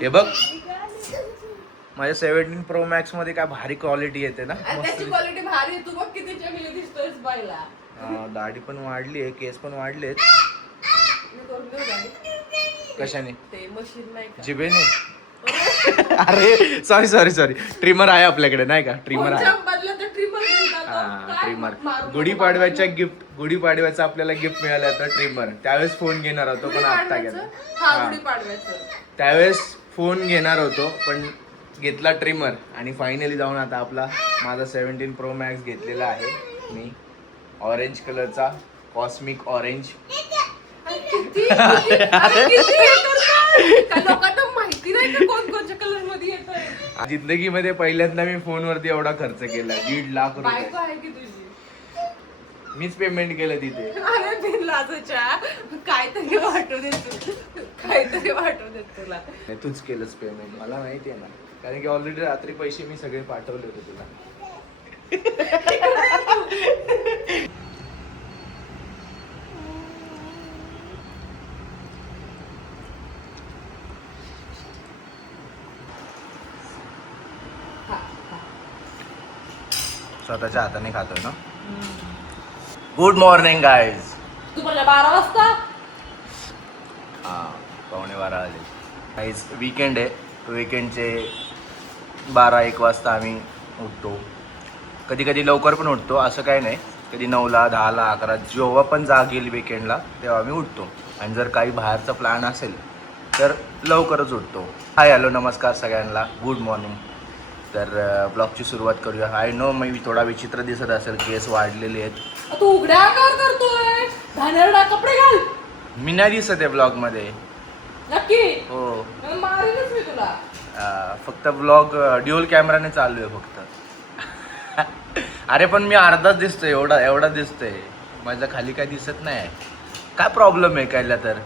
हे बघ माझ्या 17 Pro Max मध्ये काय भारी क्वालिटी येते ना. त्याची क्वालिटी भारी. तू बघ किती चांगली दिसतोयस बाईला. दाढी पण वाढली आहे, केस पण वाढलेत. कशाने? ते मशीन नाही का? जिभेने. अरे सॉरी ट्रिमर आहे आपल्याकडे नाही का? ट्रिमर आहे. ट्रिमर गुढीपाडव्याच्या गिफ्ट, गुढीपाडव्याचा आपल्याला गिफ्ट मिळालं होतं ट्रिमर. त्यावेळेस फोन घेणार होतो पण आता घेतला. त्यावेळेस फोन घेणार होतो पण घेतला ट्रिमर. आणि फायनली जाऊन आता आपला माझा 17 Pro Max घेतलेला आहे मी. ऑरेंज कलरचा, कॉस्मिक ऑरेंज. जिंदगीमध्ये पहिल्यांदा मी फोनवरती एवढा खर्च केला. 1.5 लाख रुपये मीच पेमेंट केलं तिथे. काहीतरी वाटू देत, काहीतरी वाटू देत तुला. तूच केलंच पेमेंट, मला माहिती आहे ना. कारण की ऑलरेडी रात्री पैसे मी सगळे पाठवले होते तुला. स्वतःच्या हाताने खातोय ना. Good morning guys. तुम्हाला 12 वाजता? हा 12:15 वाजले. गाईज वीकेंड आहे. वीकेंडचे 12-1 वाजता आम्ही उठतो. कधी कधी लवकर पण उठतो, असं काही नाही. कधी 9ला, 10ला, 11 जेव्हा पण जाग येईल वीकेंडला तेव्हा आम्ही उठतो. आणि जर काही बाहेरचा प्लॅन असेल तर लवकरच उठतो. हाय हॅलो नमस्कार सगळ्यांना, गुड मॉर्निंग. तर ब्लॉगची सुरुवात करूया. आय नो मी थोडा विचित्र दिसत असेल, केस वाढलेले आहेत. तू उघड्या अंगावर करतोय, घाणेरडा कपडे घाल. मी नाही दिसत आहे ब्लॉगमध्ये. नक्की? हो. मारेनच मी तुला. फक्त ब्लॉग ड्युअल कॅमेराने चालू आहे फक्त. अरे पण मी अर्धाच दिसतोय, एवढा दिसतोय. माझ्या खाली काय दिसत नाही. काय प्रॉब्लेम आहे कायला? तर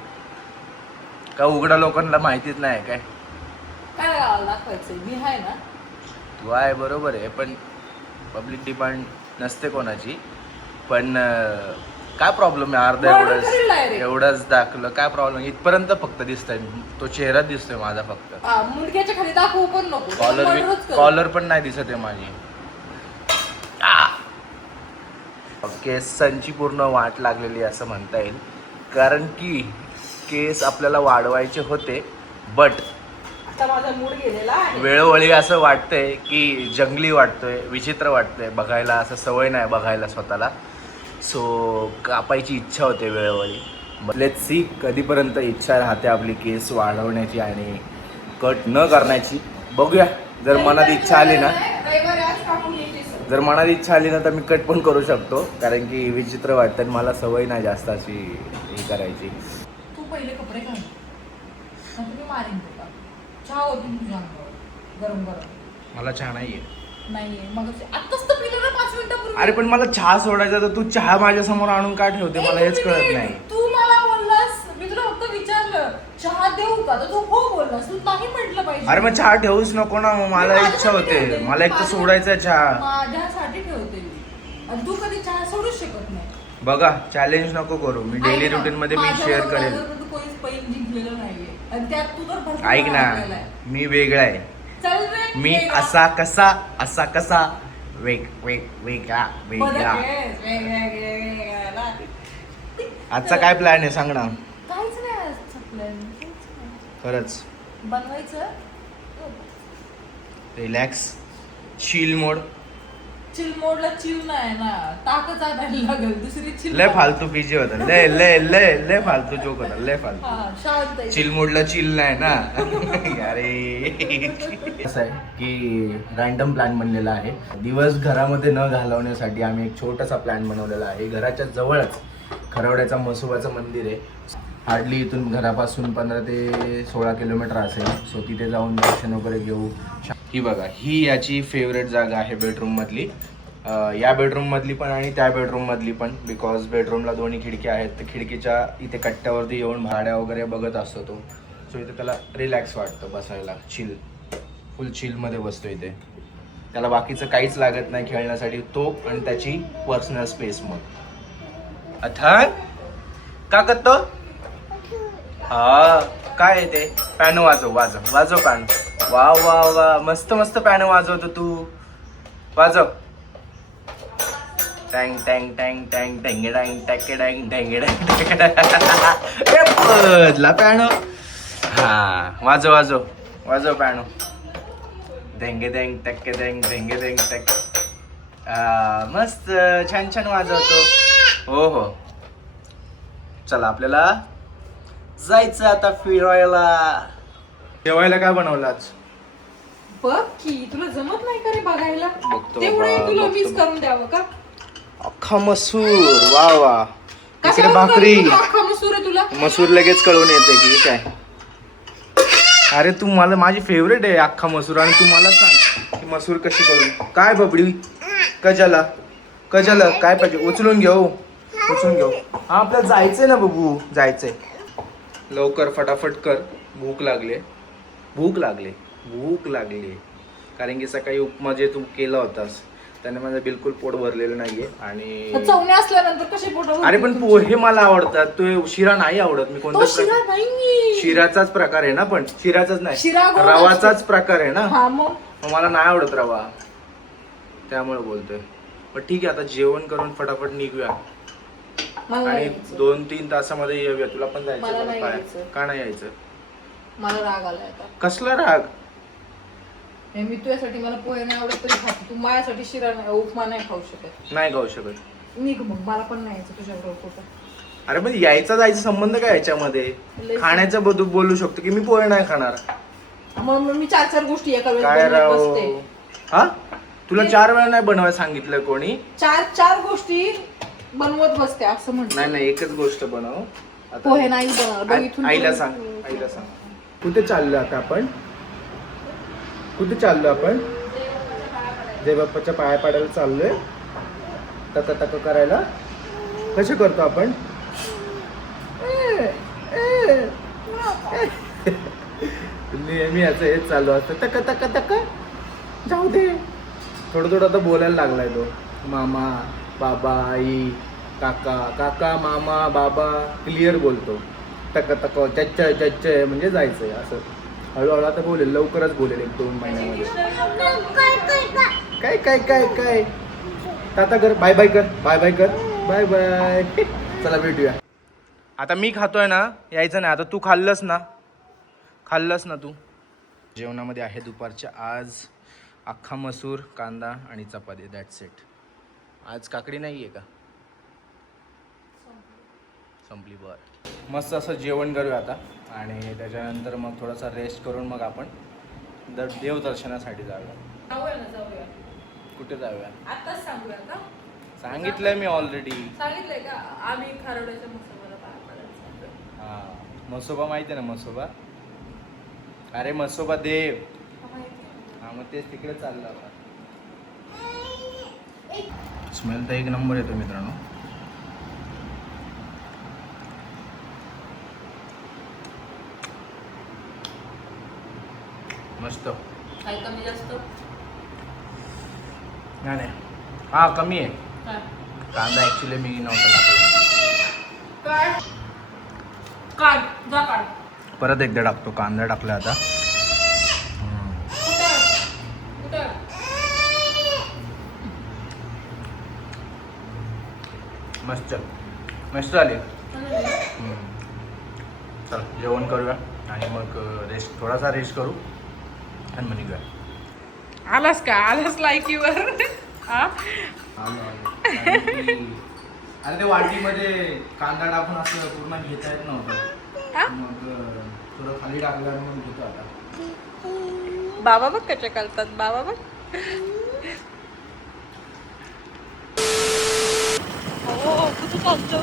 का उघडा लोकांना माहितीच नाही काय? काय दाखवायचंय? मी आहे ना. तू आहे बरोबर आहे, पण पब्लिक डिमांड नसते कोणाची. पण काय प्रॉब्लेम आहे? अर्धा एवढंच दाखवलं, काय प्रॉब्लेम? इथपर्यंत फक्त दिसतंय, तो चेहरा दिसतोय माझा फक्त. मुंडक्याच्या खाली दाखवू पण नको. कॉलर पण नाही दिसत आहे माझी. केसांची पूर्ण वाट लागलेली असं म्हणता येईल. कारण की केस आपल्याला वाढवायचे होते, बट माझा मूड गेलेला आहे. वेळोवेळी असं वाटतंय की जंगली वाटतोय, विचित्र वाटतंय बघायला. असं सवय नाही बघायला स्वतःला. सो कापायची इच्छा होते वेळोवेळी. लेट्स सी कधीपर्यंत इच्छा राहते आपली केस वाढवण्याची आणि कट न करण्याची. बघूया. जर मनात इच्छा आली ना, तर मी कट पण करू शकतो. कारण की विचित्र वाटतं आणि मला सवय नाही जास्त अशी हे करायची. तू पहिले कपडे घाल, मी मारीन तुला. चहा होती तुझ्या अंगावर गरम गरम. मला चहा नाहीये. नाहीये मग आत्ताच तर पिलं ना 5 मिनिटापूर्वी. अरे पण मला चहा सोडायचा, तर तू चहा माझ्या समोर आणून का ठेवते? मला हेच कळत नाही. तू मला बोललास, मी तुला फक्त विचारलं चहा देऊ का, तर तू हो बोललास. तू नाही म्हटलं पाहिजे. अरे मग चहा ठेवूच नको ना. मला इच्छा होते, मला एक तर सोडायचा चहा. माझ्यासाठी ठेवते मी. आणि तू कधी चहा सोडूच शकत नाही. बघा चॅलेंज नको करू. मी डेली रुटीन मध्ये मी शेअर करेन. कोणीच पैन जिंकलेलं नाहीये आणि त्यात तू तर भरपूर ऐक ना, मी वेगळा आहे. मी असा कसा वेगळा. आजचा काय प्लॅन आहे सांग ना. काहीच नाही आजचा प्लॅन. खरंच बनवायचं रिलॅक्स चिल मोड. चिल मोडला चिल नाही ना, ताकच आणायला लागेल. दुसरी चिल लय फालतू पीजे होता. लय फालतू जोक होता. लय फालतू. शांत चिल मोडला चिल नाही ना. अरे असं आहे की रॅन्डम प्लॅन बनलेला आहे. दिवस घरामध्ये न घालवण्यासाठी आम्ही एक छोटासा प्लॅन बनवलेला आहे. घराच्या जवळच खरवड्याचा म्हसोबाचं मंदिर आहे. हार्डली इथून घरापासून 15 ते 16 किलोमीटर असेल. सो तिथे जाऊन दर्शन वगैरे घेऊ. ही बघा, ही याची फेवरेट जागा आहे बेडरूम मधली. या बेडरूम मधली पण आणि त्या बेडरूम मधली पण. बिकॉज बेडरूमला दोन्ही खिडक्या आहेत, तर खिडकीच्या इथे कट्ट्यावरती येऊन भाड्या वगैरे बघत असतो तो. सो इथे त्याला रिलॅक्स वाटतं बसायला. चिल, फुल चिलमध्ये बसतो इथे. त्याला बाकीचं काहीच लागत नाही खेळण्यासाठी. तो आणि त्याची पर्सनल स्पेस. मग अथान का करतो? हा काय आहे ते पॅनो वाजव वाजव वाजव पॅनो वा वा वा मस्त मस्त पॅनो वाजवतो तू वाजव टँग टँग टँग टँग टँग टँग टँग टँग टँग टँग बदला पॅनो हा वाजव वाजव वाजव पॅनो धेंगे धेंग टक्के धेंग धेंगे धेंग टक मस्त छान छान वाजवतो हो हो चला आपल्याला जायचं आता फिरायला जेवायला काय बनवलं आज बघ की तुला जमत नाही का रे बघायला बघतो तेवढे बाबा, तुला बघतो मिस बघ. करून द्यावं का अख्खा मसूर वा वा इकडे कशाला भाकरी तुला अख्खा मसूर आहे तुला मसूर लगेच कळून येते की काय अरे तू मला माझी फेवरेट आहे अख्खा मसूर आणि तू मला सांग की मसूर कशी कळून काय बबडी कशाला कशाला काय पाहिजे उचलून घेऊ उचलून घेऊ हा आपल्याला जायचंय ना बबू जायचंय लवकर फटाफट कर भूक लागले भूक लागले भूक लागली कारण की सकाळी उपमा जे तू केला होतास त्याने माझं बिलकुल पोट भरलेलं नाहीये आणि चवणे असल्यानंतर कसे पोटावर अरे पण पोहे मला आवडतात तो शिरा नाही आवडत मी तो कोणता शिरा नाही शिराचाच प्रकार आहे ना पण शिराचाच शिरा नाही गोड रवाचाच असतो. प्रकार आहे ना हा मग मग मला नाही आवडत रवा त्यामुळे बोलतोय पण ठीक आहे आता जेवण करून फटाफट निघूया मला आणि नाही यायचं. 2-3 तासामध्ये येऊया तुला पण मला जायचं नाही काय? यायचं. का नाही यायचं मला राग आलाय आता कसला राग हे मी तुझ्यासाठी मला पोहे नाही आवडत तरी खाते तू माझ्यासाठी शिरा नाही उपमा नाही खाऊ शकत नाही खाऊ शकत निघ मग मला पण नाही यायचं तुझ्याबरोबर कुठं अरे पण यायचा जायचा संबंध काय याच्यामध्ये लय खाण्याचं बद्दल बोलू शकतो की मी पोहे नाही खाणार मग मी 4 गोष्टी एका वेळेस काय बनवत राव बसते हा तुला 4 वेळा नाही बनवायला सांगितलं कोणी 4 गोष्टी बनवत बसते असं म्हणते नाही नाही एकच गोष्ट बनव आता पोहे नाही बनवत इथून आईला पुढे- सांग आईला सांग कुठे चाललो आता आपण कुठे चाललो आपण जय बाप्पाच्या पाया पाडायला चाललोय तक तक करायला कसे करतो आपण नेहमी याचं हेच चालू असतं तक तक तक जाऊ दे थोडं थोडं आता बोलायला लागलाय तो मामा बाबा आई काका काका मामा बाबा क्लिअर बोलतो तक तक चच्च चच्च म्हणजे जायचंय असं हळूहळू आता बोलेल लवकरच बोलेल 1-2 महिन्यामध्ये काय काय काय काय टाटा कर बाय बाय कर बाय बाय कर बाय बाय चला भेटूया आता मी खातोय ना यायचं नाही आता तू खाल्लंस ना तू जेवणामध्ये आहे दुपारच्या आज अख्खा मसूर कांदा आणि चपाती दॅट्स इट आज काकडी नाही आहे का संपली बर मस्त असं जेवण करूया आता आणि त्याच्यानंतर मग थोडासा रेस्ट करून मग आपण देवदर्शनासाठी जाऊया कुठे जाऊया आताच सांगूया का सांगितलंय मी ऑलरेडी सांगितलंय का आम्ही खारोड्याच्या मसाला पाया पडायला हां मसोबा माहिती आहे ना मसोबा अरे मसोबा देव हां मग तेच तिकडे चाललं आता स्मेल तर एक नंबर येतो मित्रांनो मस्त काय कमी जास्त नाही हां कमी आहे काय कांदा ॲक्च्युली मी नव्हता टाकला काय काढ जा काढ परत एकदा टाकतो कांदा टाकला आता कुठं मस्त मस्त आली चल जेवण करूया आणि मग थोडासा रेस्ट करू आणि मग निघूया आलास का आलास लायकीवर अरे ते वाटीमध्ये कांदा टाकून असं पूर्ण घेता येत नव्हतं मग थोडं खाली टाकल्यावर मग घेतो आता बाबा बघ कसे करतात बाबा बघ हो कुठे चालतो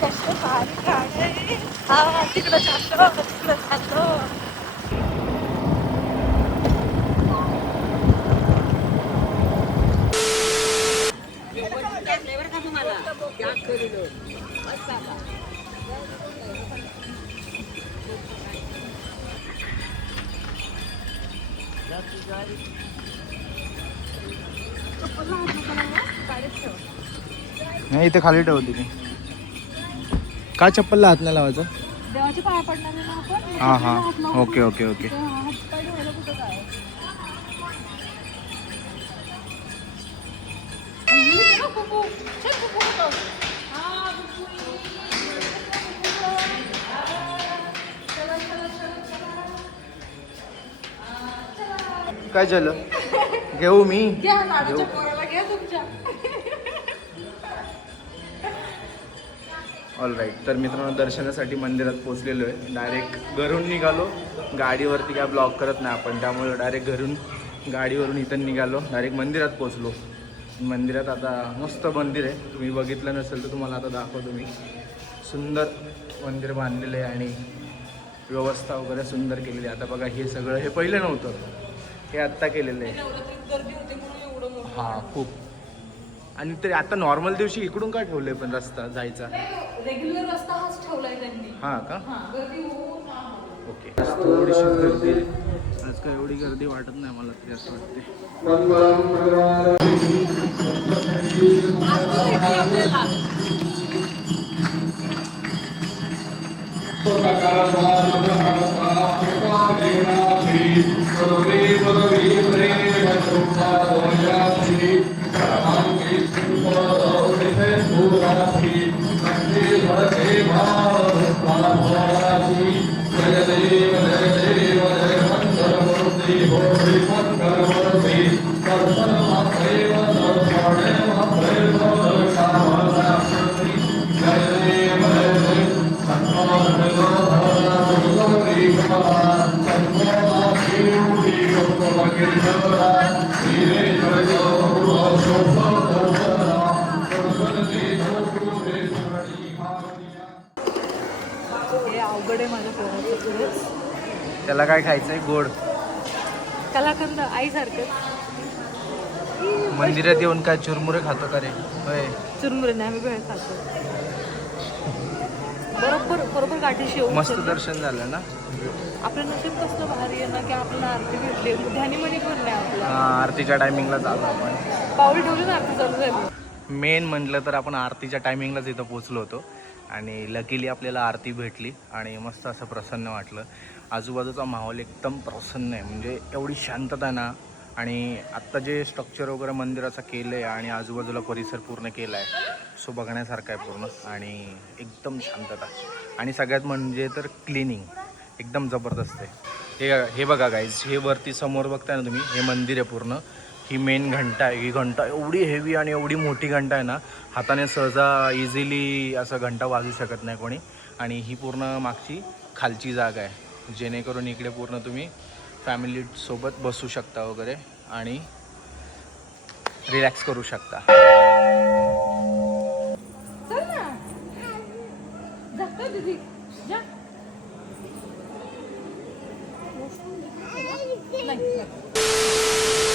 कसं भारी गाडी हा तिकडं चालतो तिकडं चालतो नाही इथे खाली ठेवते मी काय चप्पलला हात नाही लावायचं देवाची पाया पडणार आहे ना आपण. हां हां ओके ओके ओके. तर हात पाय धुवायला कुठं काय? कुकू. चल कुकू होतं. हा कुकू. चला चला चला चला. काय झालं घेऊ मी घ्या लाडूच्या पोराला घ्या तुमच्या. All right. तर मित्रांनो दर्शनासाठी मंदिरात पोहोचलेलो आहे. डायरेक्ट घरून निघालो. गाडीवरती काय ब्लॉक करत नाही आपण, त्यामुळे डायरेक्ट घरून गाडीवरून इथं निघालो. डायरेक्ट मंदिरात पोहोचलो. मंदिरात आता मस्त मंदिर आहे. तुम्ही बघितलं नसेल तर तुम्हाला आता दाखवतो मी. सुंदर मंदिर बांधलेलं आहे आणि व्यवस्था वगैरे सुंदर केलेली आहे. आता बघा हे सगळं हे पहिलं नव्हतं, हे आत्ता केलेलं आहे. नवरात्रीत गर्दी होते म्हणून एवढं मोठं. हां खूप. आणि तरी आता नॉर्मल दिवशी इकडून काय ठेवलंय पण रस्ता जायचा? रेग्युलर रस्ता हाच ठेवलाय त्यांनी. हां का? हा गर्दी होऊन नाही. ओके. थोडीशीच गर्दी आहे आज. काय एवढी गर्दी वाटत नाही मला तरी असं वाटते. हे अवघड आहे माझ्या पोराचं खरंच. त्याला काय खायचंय? गोड. कलाकंद आईसारखं. मंदिरात येऊन काय चुरमुरे खातो का रे? होय. चुरमुरे नाही आम्ही भेळ खातो. बरोबर बरोबर गाठीशी येऊ. मस्त दर्शन झालं ना. आपलं नशीब कसलं भारी आहे ना की आपल्याला आरती भेटली. ध्यानी मनी पण नाही आपला. आरतीच्या टायमिंगला झालो आपण. पाऊल ठेवली ना आरती चालू झाली. मेन म्हटलं तर आपण आरतीच्या टायमिंगलाच इथं पोचलो होतो आणि लकीली आपल्याला आरती भेटली आणि मस्त असं प्रसन्न वाटलं. आजूबाजूचा माहोल एकदम प्रसन्न आहे, म्हणजे एवढी शांतता ना. आणि आत्ता जे स्ट्रक्चर वगैरे मंदिराचं केलं आहे आणि आजूबाजूला परिसर पूर्ण केला आहे, सो बघण्यासारखं आहे पूर्ण आणि एकदम शांतता. आणि सगळ्यात म्हणजे तर क्लिनिंग एकदम जबरदस्त आहे. हे बघा गाईज, हे वरती समोर बघताय ना तुम्ही, हे मंदिर आहे पूर्ण. ही मेन घंटा आहे. ही घंटा एवढी हेवी आणि एवढी मोठी घंटा आहे ना, हाताने सहजा इझिली असं घंटा वाजू शकत नाही कोणी. आणि ही पूर्ण मागची खालची जागा आहे, जेणेकरून इकडे पूर्ण तुम्ही फॅमिलीसोबत बसू शकता वगैरे आणि रिलॅक्स करू शकता.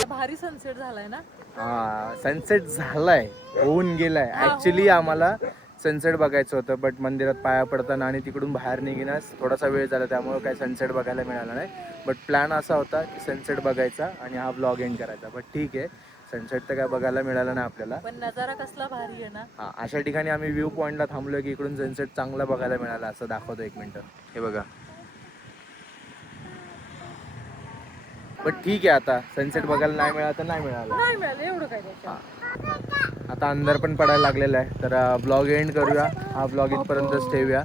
भारी सनसेट झालाय ना. हा सनसेट झालाय, होऊन गेलाय. ऍक्च्युली आम्हाला सनसेट बघायचं होतं, बट मंदिरात पाया पडताना आणि तिकडून बाहेर निघण्यास थोडासा वेळ झाला, त्यामुळे काही सनसेट बघायला मिळाला नाही. बट प्लॅन असा होता की सनसेट बघायचा आणि हा ब्लॉग एंड करायचा. बट ठीक आहे, सनसेट तर काय बघायला मिळाला नाही आपल्याला, पण नजारा कसला भारी आहे ना. हा अशा ठिकाणी आम्ही व्ह्यू पॉईंटला थांबलोय की इकडून सनसेट चांगला बघायला मिळाला. असं दाखवतो, एक मिनिट. हे बघा. बट ठीक आहे, आता सनसेट बघायला नाही मिळाला तर नाही मिळाला. नाही मिळालं एवढं काय त्याच्यात. आता अंधार पण पडायला लागलेला आहे, तर ब्लॉग एंड करूया. हा ब्लॉग इथपर्यंतच ठेवूया.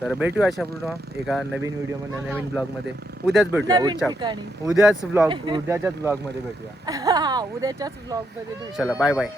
तर भेटूया अशा पुन्हा एका नवीन व्हिडिओमध्ये, नवीन ब्लॉगमध्ये. उद्याच भेटूया. उद्याच ब्लॉग, उद्याच्याच ब्लॉगमध्ये भेटूया. उद्याच्याच ब्लॉग मध्ये भेटू. चला बाय बाय.